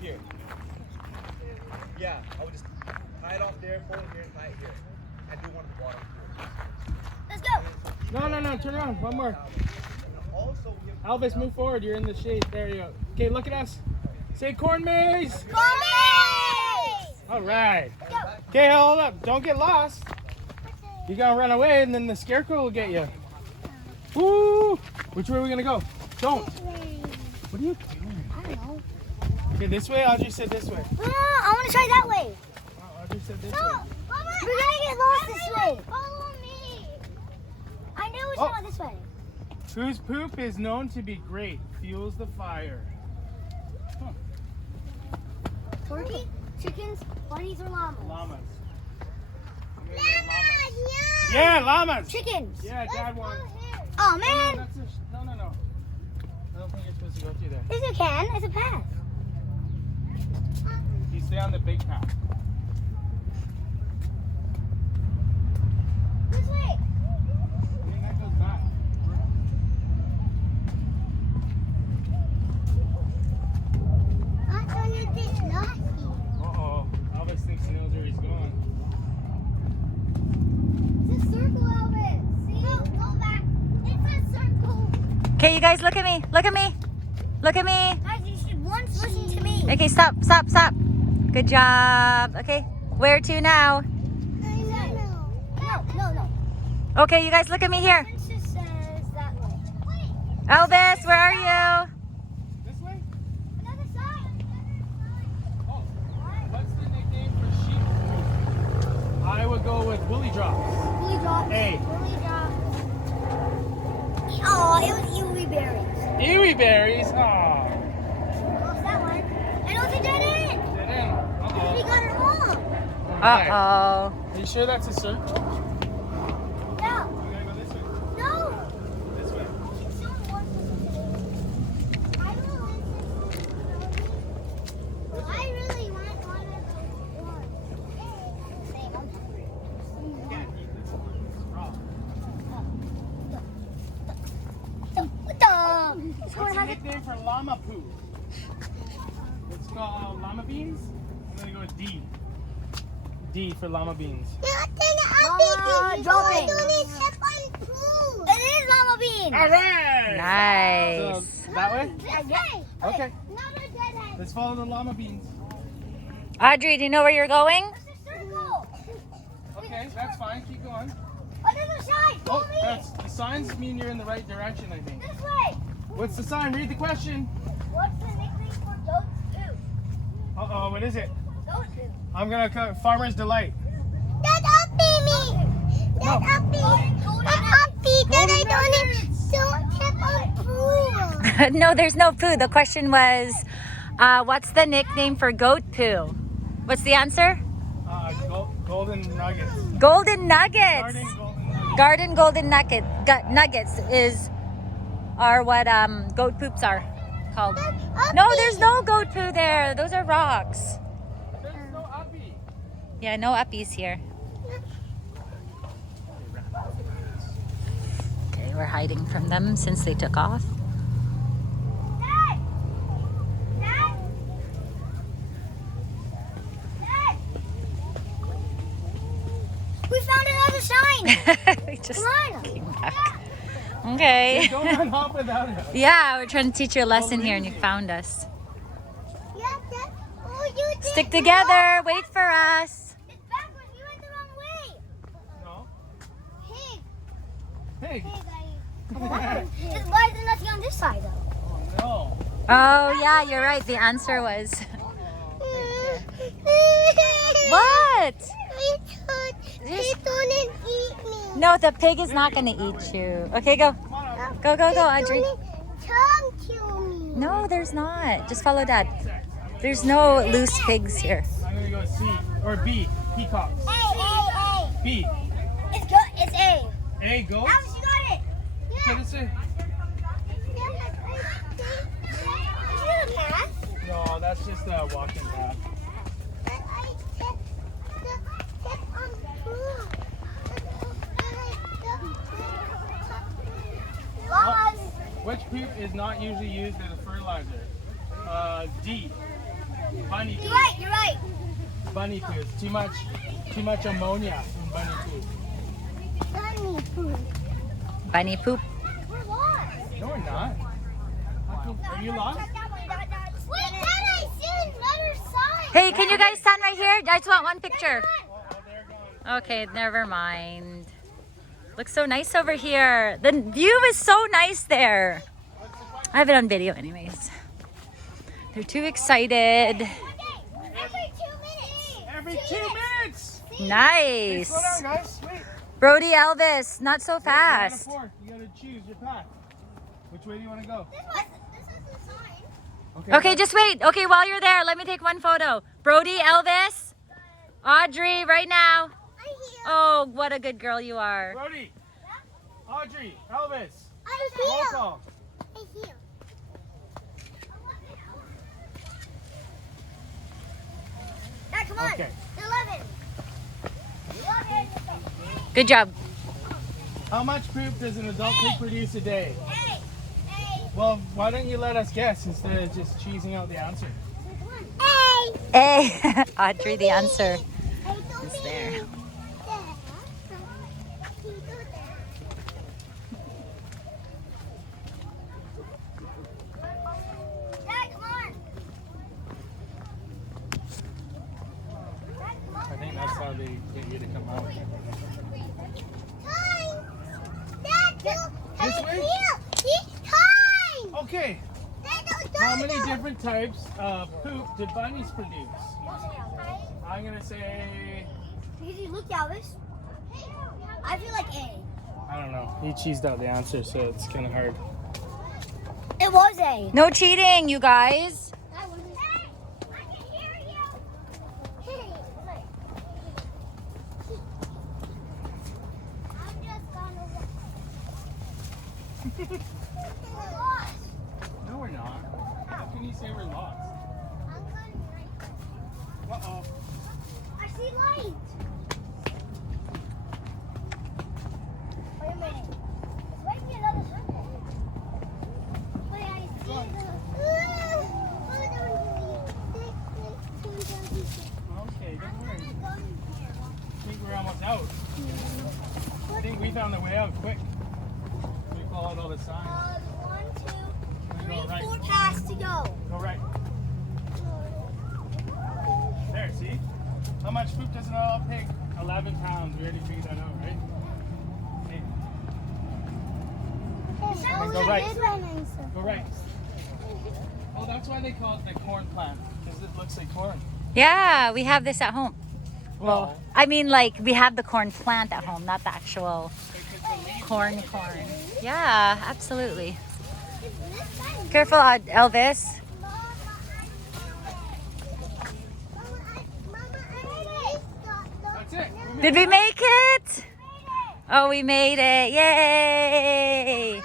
Here. Yeah, I would just tie it off there, pull it here, and tie it here. And do one at the bottom. Let's go. No, turn around. One more. And also, we have Elvis, move forward. You're in the shade. There you go. Okay, look at us. Say corn maze. Corn maze! All right. Okay, hold up. Don't get lost. You're going to run away, and then the scarecrow will get you. Woo! Which way are we going to go? Don't. What are you doing? I don't know. Okay, this way. Audrey said this way. I want to try that way. Audrey said this No, way. Mama, we're going to get lost this way. Follow me. I knew it was going this way. Whose poop is known to be great, fuels the fire. Huh. Turkey, chickens, bunnies, or llamas? Llamas. Llamas, Yeah, llamas. Chickens. Yeah, Dad won. Oh, No, man. that's no. I don't think you're supposed to go through there. Yes, you can. It's a path. You stay on the big path. This way. I think that goes back. Uh-oh. Elvis thinks he knows where he's going. It's a circle, Elvis. See? No, go back. It's a circle. Okay, you guys, look at me. Look at me. Look at me. Guys, you should once listen to me. Okay, stop. Good job. Okay, where to now? No. Okay, you guys, look at me here. Princess says that way. Elvis, where are you? This way? Another side. Oh. What's the nickname for sheep? I would go with woolly drops. Willy drops. A. Willy drops. Oh, it was Ewy berries. Ewy berries. Aw. What's that one? And it was a dead end. Dead end. Uh-oh. We got it wrong. Uh-oh. Are you sure that's a circle? No. We gotta go this way. No. This way. I really want one of those ones. Same, I'm hungry. You can't eat this one. It's raw. It's What's the nickname for llama poo? It's called llama beans. I'm gonna go with D. D for llama beans. Llama droppings. It is llama beans. All right. Nice. So, that way? This way. Okay. Another dead end. Let's follow the llama beans. Audrey, do you know where you're going? It's a circle. Okay, that's fine. Keep going. Another side. Oh, Follow me. that's the signs mean you're in the right direction, I think. This way. What's the sign? Read the question. What's the nickname for goat's poo? Uh-oh, what is it? Goat poo. I'm gonna cut Farmer's Delight. That's uppy me. That's uppy. Uppy that I don't have No, there's no poo. The question was, what's the nickname for goat poo? What's the answer? Golden Nuggets. Golden nuggets. Garden Golden Nuggets. Nuggets are what goat poops are called. No, there's no goat poo there. Those are rocks. There's no uppy. Yeah, no uppies here. Okay, we're hiding from them since they took off. We found another sign. We just Come on. came back. Okay. Don't run off without it. Yeah, we're trying to teach you a lesson here and you found us. Stick together. Wait for us. It's backwards. You went the wrong way. No. Hey. Hey. Why is there nothing on this side though? No. Oh, yeah, you're right. The answer was... What? No, the pig is not going to eat you. Okay, go. Go, Audrey. No, there's not. Just follow Dad. There's no loose pigs here. I'm gonna go C or B. Peacocks. A. B. It's good. It's A. A. Goats. Alice, you got it. Okay, this is. No, that's just a walking path. Llamas. Which poop is not usually used as a fertilizer? D. bunny You're poo. right, you're right. Bunny poo. It's too much ammonia in bunny poo. Bunny food. Bunny poop. We're lost. No, we're not. Are you lost? Wait, Dad, I see another sign. Hey, can you guys stand right here? I just want one picture. Oh, they're gone. Okay, never mind. Looks so nice over here. The view is so nice there. I have it on video anyways. They're too excited. Okay, every 2 minutes. Every 2 minutes. Hey, Nice. slow down, guys. Wait. Brody Elvis, not so You're on a fast. 4. You gotta choose your path. Which way do you want to go? This is the sign. Okay, just wait. Okay, while you're there, let me take one photo. Brody Elvis, Audrey, right now. I'm here. Oh, what a good girl you are. Brody, Audrey, Elvis, I'm roll here. call. I'm here. Dad, come on. Okay. 11. 11. Good job. How much poop does an adult pig produce a day? Hey. Hey. Well, why don't you let us guess instead of just cheesing out the answer? Hey. Hey, Audrey, the answer Hey, don't is be there. there. Dad, come on. Dad, come on. I think that's how they get you to come out. Time. Dad, This time way? here. It's time. Okay, Dad, don't how do many it. different types of poop did bunnies produce? I'm gonna say, Did you look, Elvis? I feel like A. I don't know. He cheesed out the answer, so it's kind of hard. It was A. No cheating, you guys. I can hear you. Hey, I'm just gonna We're lost. No, we're not. How can you say we're lost? I'm going right. Uh-oh. I see light. Wait a minute. It's making another circle. Wait, I see the. Okay, don't I'm worry. gonna go in here. I think we're almost out. I think we found the way out quick. We followed all the signs. 1, 2, We go 3, right. 4 paths to go. Go right. There, see? How much poop does an adult pig? 11 pounds. We already figured that out, right? Okay, go right. Go right. Oh, that's why they call it the corn plant. Because it looks like corn. Yeah, we have this at home. Well, I mean, like, we have the corn plant at home, not the actual corn. Yeah, absolutely. Careful, Elvis. that's it. Did we make it? Oh, we made it. Yay!